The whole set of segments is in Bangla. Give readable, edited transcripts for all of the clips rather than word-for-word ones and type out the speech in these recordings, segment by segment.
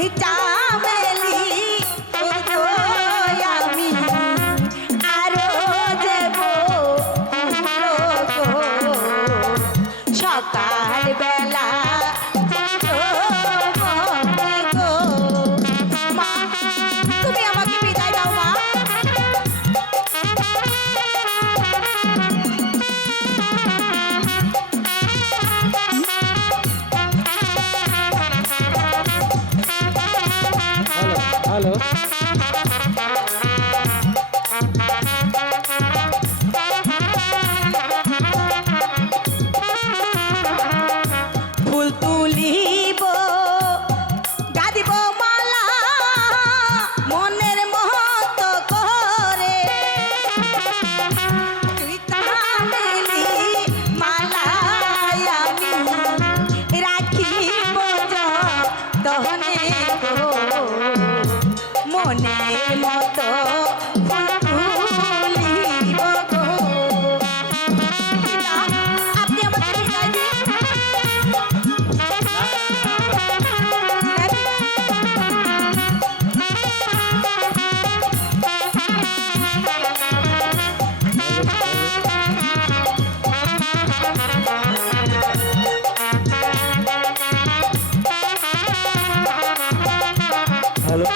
তুই চামেলি ও আমি আরো দেব সকাল বেলা মা তুমি আমাকে বিদায় দাও মা। হ্যালো ফুল তুলিব গাদিব মালা মনের মতো করে তুই তামেলি মালায় আমি রাখিব যতনে গো মনের মতো ফুল তুলিব গো। পিতা, আপনি আমাকে বিদায় দিন। হ্যালো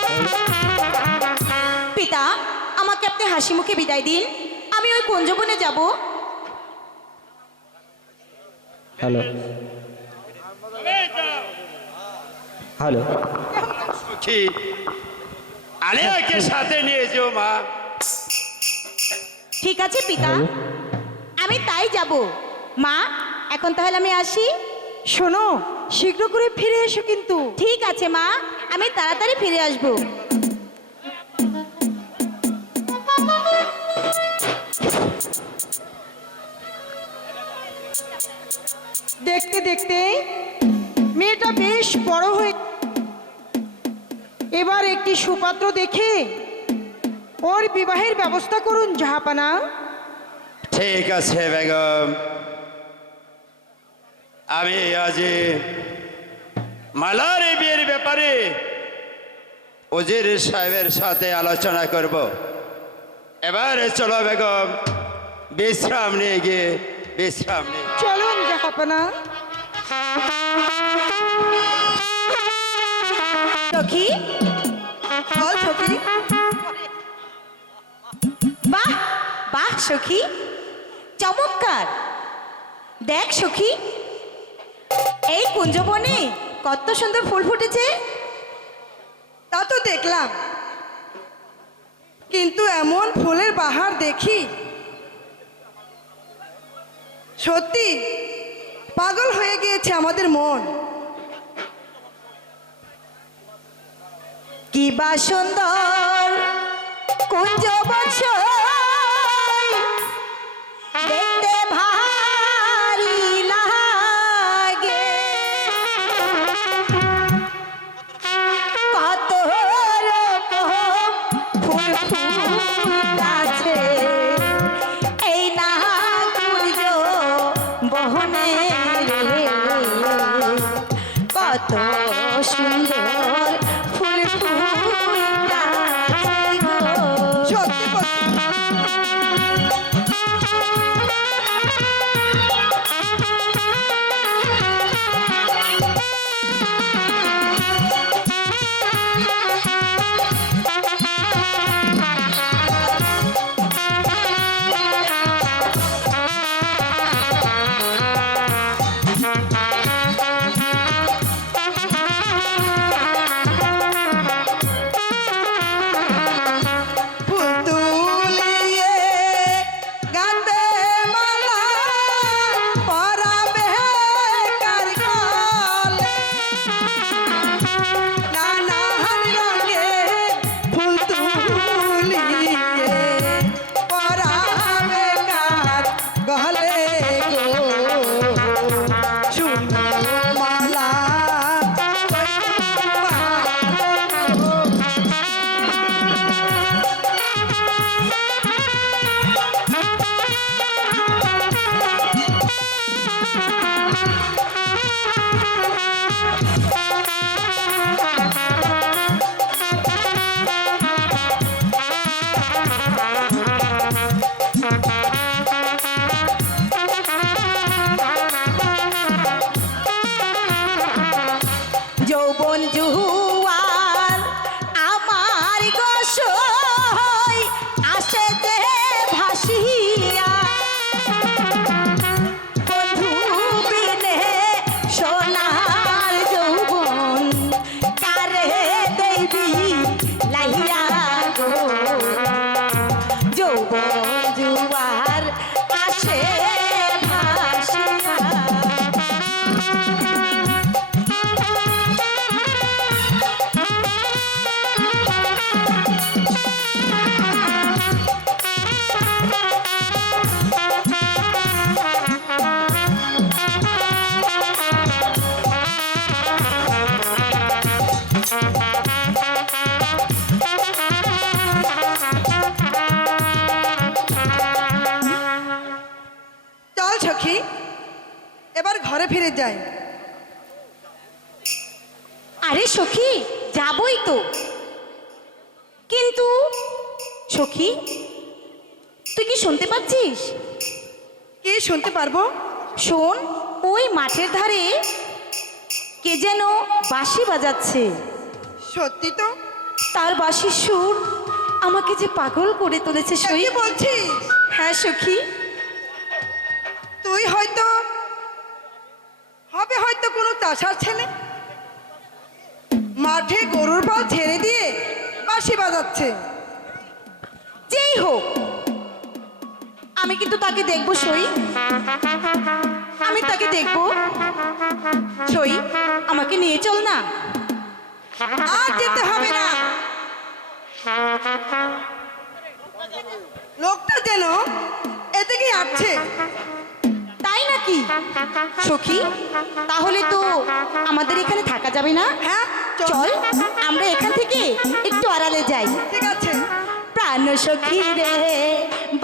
পিতা, আমাকে আপনি হাসি মুখে বিদায় দিন, আমি ওই কুঞ্জবনে যাব। হ্যালো হ্যালো সুখী আলিয়াকে সাথে নিয়ে যেও মা। ঠিক আছে পিতা, হ্যালো। আমি তাই যাব। মা, এখন তাহলে আমি আসি। শোনো, শীঘ্র করে ফিরে এসো কিন্তু। ঠিক আছে মা, আমি তাড়াতাড়ি ফিরে আসব। দেখতে দেখতে মেয়েটা বেশ বড় হয়ে, এবার একটি সুপাত্র দেখে ওর বিবাহের ব্যবস্থা করুন জাহাপানা। ঠিক আছে বেগম, আমি আজ মালার এই বিয়ের ব্যাপারে উজির সাহেবের সাথে আলোচনা করব। এবার চলো বেগম, বিশ্রাম নিয়ে গিয়ে বিশ্রাম নিয়ে। চলুন জাহাপানা। সখী, বল সখী। বাহ বাহ সখী, চমৎকার। দেখ সখী, এই কুঞ্জবনে কত সুন্দর ফুল ফুটেছে। তা তো দেখলাম, কিন্তু এমন ফুলের বাহার দেখি সত্যি পাগল হয়ে গিয়েছে আমাদের মন। কি বা সুন্দর কুঞ্জবন দেখতে ভারী লাগে, কত রকম ফুল ফুল আছে এই না কুঞ্জ বহনে, কত সুন্দর ফুল ফুল আছে গো। সত্যি সত্যি। যৌবন জুয়ার আমার গোসই আসে যে ভাসিয়া বন্ধু বিনে সোনার যৌবন কারে দেবী লাইয়া গো যৌবন জুয়ার আসে ভাসিয়া চল সখী, এবার ঘরে ফিরে যাই। আরে সখী যাবই তো, কিন্তু সখী তুই কি শুনতে পাচ্ছিস? কি শুনতে পারবো? শোন, ওই মাঠের ধারে কে যেন বাঁশি বাজাচ্ছে। সত্যি তো? তার বাঁশির সুর আমাকে যে পাগল করে তুলেছে সই। কি বলছিস? হ্যাঁ সখী। তুই হয়তো হয়তো কোনো চাষার ছেলে, মাঠে গরুর পাল ছেড়ে দিয়ে বাঁশি বাজাচ্ছে। যেই হোক, আমি কিন্তু তাকে দেখবো সই, আমি তাকে দেখবো সই। আমাকে নিয়ে চল না। আর যেতে হবে না, লোকটা যেন এদিকে আসছে। তাই নাকি সখী? তাহলে তো আমাদের এখানে থাকা যাবে না। হ্যাঁ চল আমরা এখান থেকে একটু আড়ালে যাই। ঠিক আছে। প্রাণ সখী রে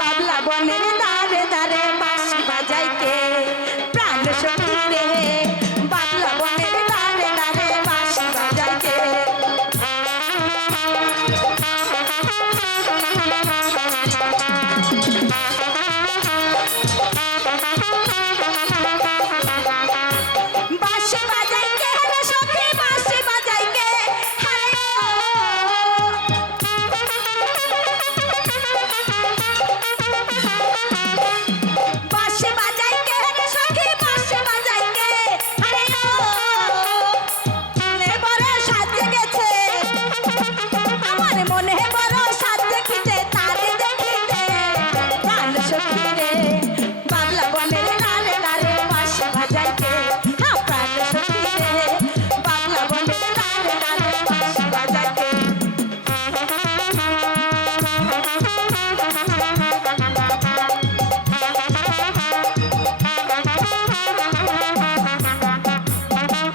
বাবলা বনের দারে দারে বাঁশি বাজাই কে। প্রাণ সখী রে বাবলা বনের দারে দারে বাঁশি বাজাই কে। বাঁশি বাজাই কে রে সখী, বাঁশি বাজাই কে। হায় বাঁশি বাজাই কে রে সখী, বাঁশি বাজাই কে। আরে ও মনে বড় সাজে গেছে, আমার মনে বড় সাজ দেখিতে তারে দেখিতে। প্রাণ সখী রে বাবলা বনের দারে দারে বাঁশি বাজাই কে। হ্যাঁ প্রাণ সখী রে বাবলা বনের দারে দারে বাঁশি বাজাই কে।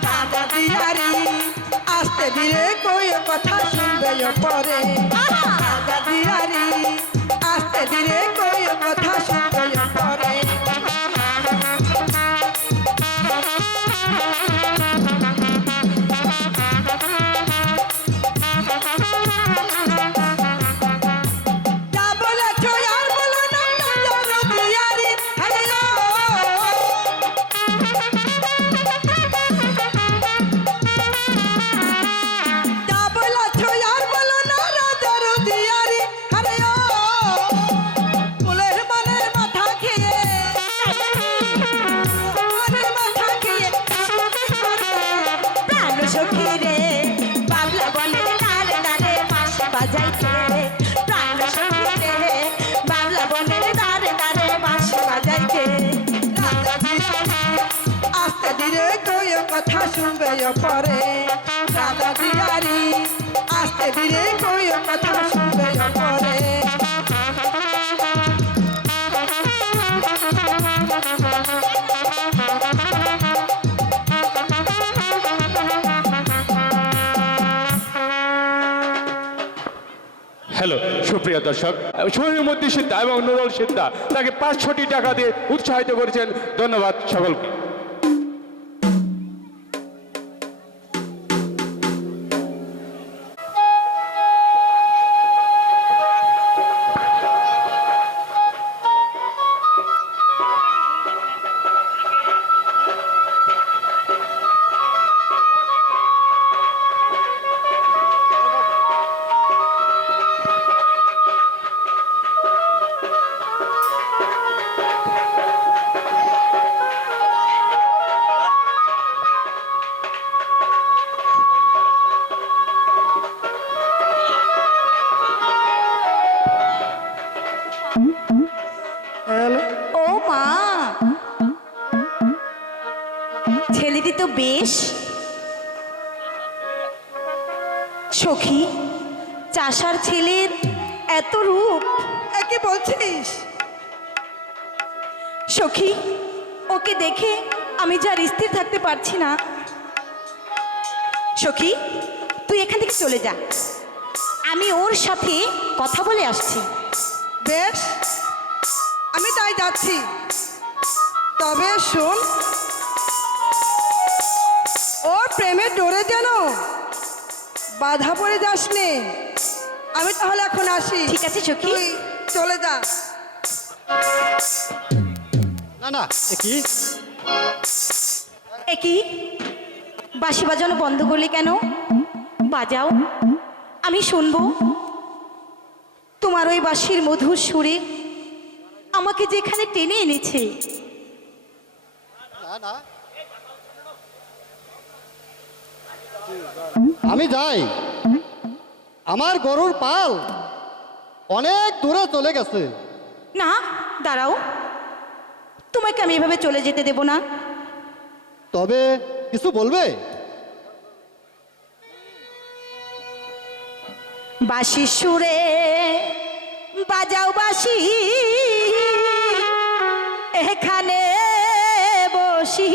দাদা দিয়ারি আস্তে ধীরে কই কথা শুনবে পরে। দাদা দিয়ারি আস্তে ধীরে কই কথা শুনবে পরে। যা বলেছো আর বলো না, দাদা দিয়ারি। আরে ও যা বলেছো আর বলো না, রাজার দিয়ারি। আরে ও ফুলের মানের মাথা খেয়ে, মানের মাথা খেয়ে প্রাণ সখী রে বাবলা বনের দারে দারে বাঁশি বাজাই কে। প্রাণ সখী রে বাবলা বনের দারে দারে বাঁশি বাজাই কে। রাজা দিয়ারি আস্তে ধীরে কই কথা শুনবে পরে। রাজা দিয়ারি আস্তে ধীরে কই কথা শুনবে পরে। হ্যালো সুপ্রিয় দর্শক, শহীদুদ্দিন সিদ্ধা এবং নুরুল সিদ্ধা তাকে 500টি টাকা দিয়ে উৎসাহিত করেছেন। ধন্যবাদ সকলকে। সখী, চাষার ছেলের এত রূপ। কি বলছিস? সখী, ওকে দেখে আমি যা স্থির থাকতে পারছি না। সখী, তুই এখান থেকে চলে যা, আমি ওর সাথে কথা বলে আসছি। বেশ, আমি তাই যাচ্ছি। তবে শোন, ওর প্রেমের ডোরে যেন বাধা পড়ে যাস নে। আমি তাহলে এখন আসি। ঠিক আছে সখী। তুই চলে যা। না না, এ কি? একই বাঁশি বাজানো বন্ধ করলে কেন? বাজাও, আমি শুনবো। তোমার ওই বাঁশির মধুর সুরে আমাকে যেখানে টেনে এনেছে। না না, আমি যাই। আমার গরুর পাল অনেক দূরে চলে গেছে। না, দাঁড়াও, তোমাকে আমি এভাবে চলে যেতে দেব না। তবে কিছু বলবে? বাঁশির সুরে বাজাও বাঁশি, এখানে বসি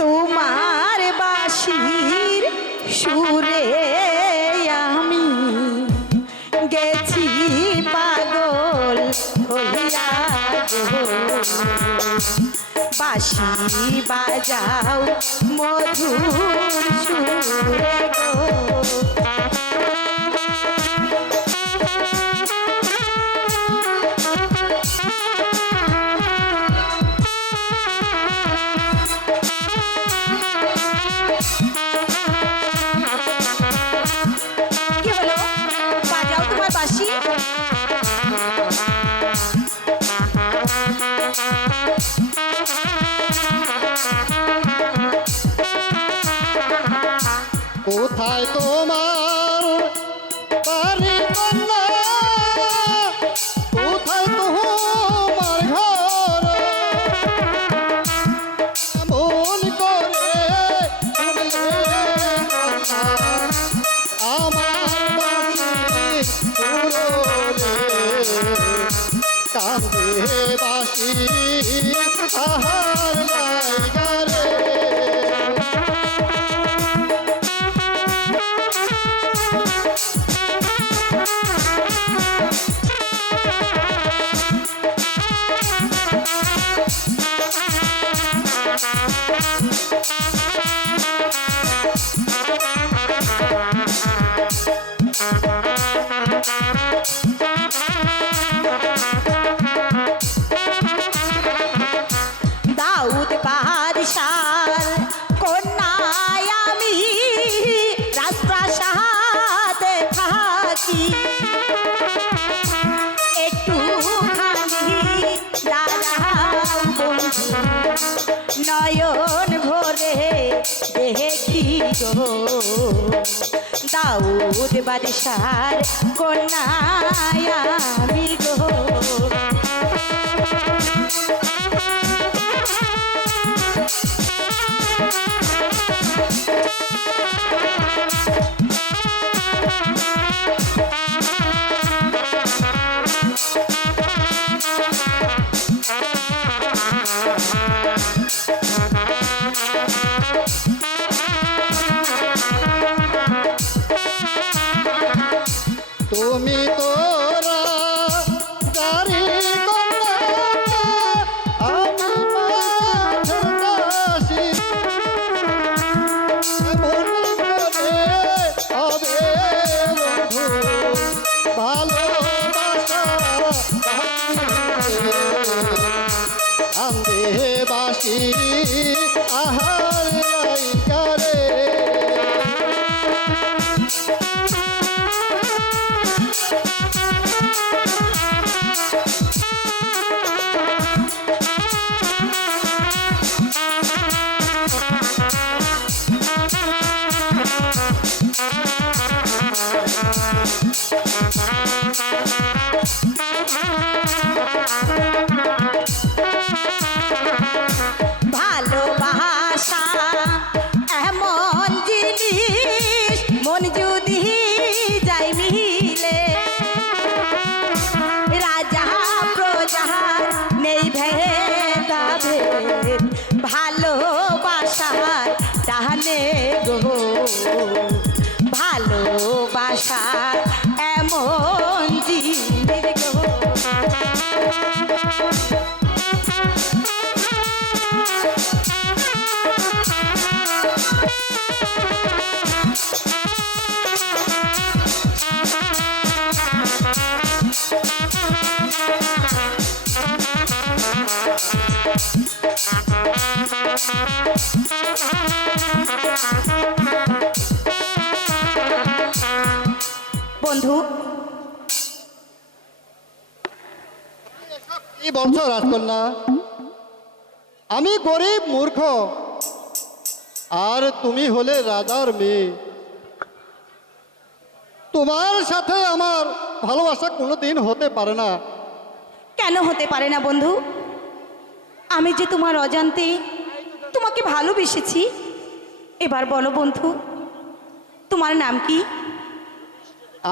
তোমার বাঁশির সুরে আমি গেছি পাগল হইয়া গো। বাঁশি বাজাও মধুর সুরে গো। কি হলো? বাজাও তোমার বাঁশি। কোথায় তোমার বাড়ি কন্যা? কোথায় তোমার ঘর? এমন করে শুনলে কথা আমার বাঁশির সুরে কান্দে বাঁশি আহার লাইগা রে। দাউদ বাদশার কন্যায় আমি রাজপ্রাসাদে থাকি। একটুখানি দাঁড়াও বন্ধু, নয়ন ভরে দেখি গো। দাউদ বাদশার কন্যায় আমি গো। তুমি তোরা জারি কন্যা, আমি কি বলছো রাজকন্যা? আমি গরিব মূর্খ, আর তুমি হলে রাজার মেয়ে। তোমার সাথে আমার ভালোবাসা কোনোদিন হতে পারে না। কেন হতে পারে না বন্ধু? আমি যে তোমার অজান্তে তোমাকে ভালোবেসেছি। এবার বলো বন্ধু, তোমার নাম কি?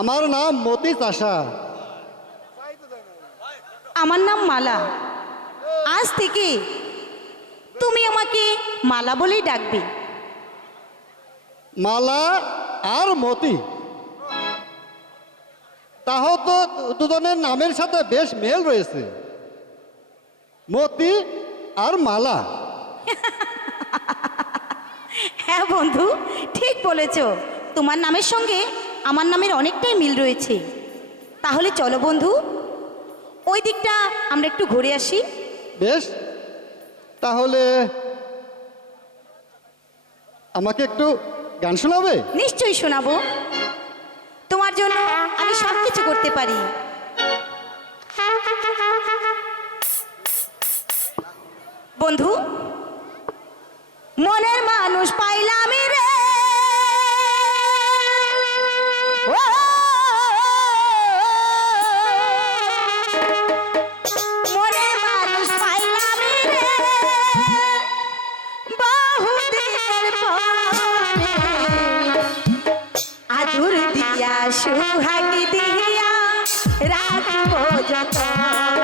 আমার নাম মতি চাষা। আমার নাম মালা। আজ থেকে তুমি আমাকে মালা বলেই ডাকবে। মালা আর মতি, তাও তো দুজনের নামের সাথে বেশ মেল রয়েছে, মতি আর মালা। হ্যাঁ বন্ধু, ঠিক বলেছ। তোমার নামের সঙ্গে আমার নামের অনেকটাই মিল রয়েছে। তাহলে চলো বন্ধু, ওই দিকটা আমরা একটু ঘুরে আসি। বেশ, তাহলে আমাকে একটু গান শোনাবে? নিশ্চয়ই শোনাবো। তোমার জন্য আমি সব কিছু করতে পারি। বন্ধু, মনের মানুষ পাইলাম রে, ও মনের মানুষ পাইলাম রে, বহুদিনের পরে আদুর দিয়া সুহাগ দিয়া রাখবো যতন।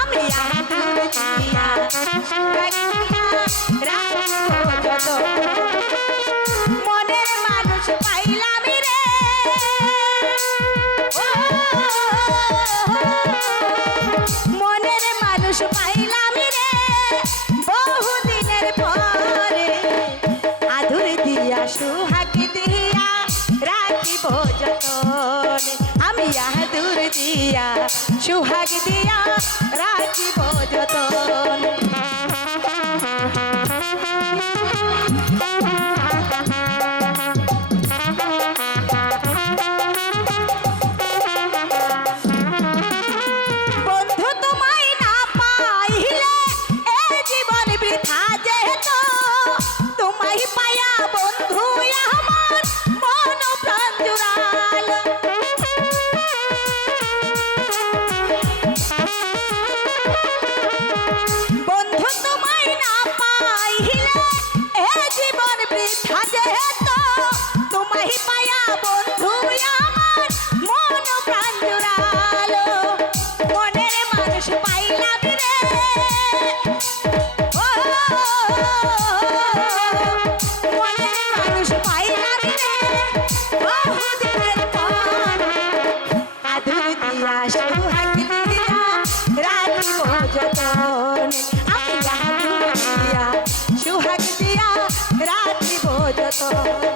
আমি আদুর দিয়া সুহাগ দিয়া রাখবো যতন। মনের মানুষ পাইলাম রে, ও মনের মানুষ পাইলাম রে, বহুদিনের পরে আদুর দিয়া সুহাগ দিয়া রাখিব যতন। আমি আদুর দিয়া সুহাগ দিয়া রাখিব যতন। বন্ধু তোমায় না পাইলে এ জীবন বৃথা যেত। তোমায় পায়া বন্ধু আমার মন প্রাণ জুড়ালো। বন্ধু তোমায় না পাইলে এ জীবন বৃথা যেত। তোমায় পায়া বন্ধু আমার মন প্রাণ জুড়ালো। মনের মানুষ পাইলাম রে, ও মনের মানুষ পাইলাম রে, বহুদিনের পর আদুর দিয়া সুহাগ দিয়া রাখিব যতন। আমি আদুর দিয়া সুহাগ দিয়া রাখিব যতন।